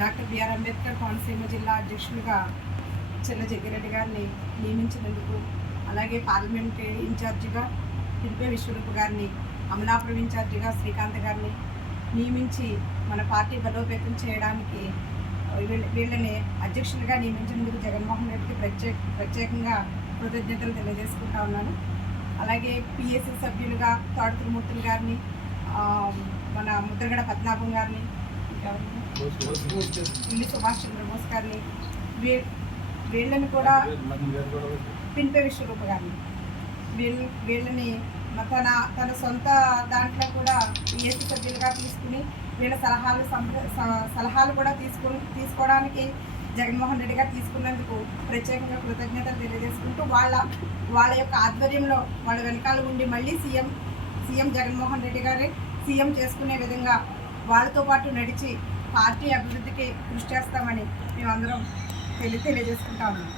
Doctor BR Ambedkar Konaseema జిల్లా అధ్యక్షులుగా చెల్ల జగ్గిరెడ్డి గారిని నియమించినందుకు, అలాగే పార్లమెంట్ ఇన్ఛార్జిగా పిలిపే విశ్వరూప్ గారిని, అమలాపురం ఇన్ఛార్జిగా శ్రీకాంత్ గారిని నియమించి మన పార్టీ బలోపేతం చేయడానికి వీళ్ళని అధ్యక్షులుగా నియమించినందుకు జగన్మోహన్ రెడ్డికి ప్రత్యేకంగా కృతజ్ఞతలు తెలియజేసుకుంటా ఉన్నాను. అలాగే పిఎస్సి సభ్యులుగా తోట తిరుమూర్తులు గారిని, మన ముద్రగడ పద్మనాభం గారిని, పిల్లి సుభాష్ చంద్రబోస్ గారిని, వీళ్ళని కూడా పిలిపే విశ్వరూప్ గారిని వీళ్ళని తన సొంత దాంట్లో కూడా పిఎస్సి సభ్యులుగా తీసుకుని వీళ్ళ సలహాలు కూడా తీసుకోవడానికి జగన్మోహన్ రెడ్డి గారు తీసుకున్నందుకు ప్రత్యేకంగా కృతజ్ఞతలు తెలియజేసుకుంటూ వాళ్ళ యొక్క ఆధ్వర్యంలో వాళ్ళ వెనకాల ఉండి మళ్ళీ సీఎం జగన్మోహన్ రెడ్డి గారే సీఎం చేసుకునే విధంగా వాళ్ళతో పాటు నడిచి పార్టీ అభివృద్ధికి కృషి చేస్తామని మేమందరం తెలియజేసుకుంటా ఉన్నాం.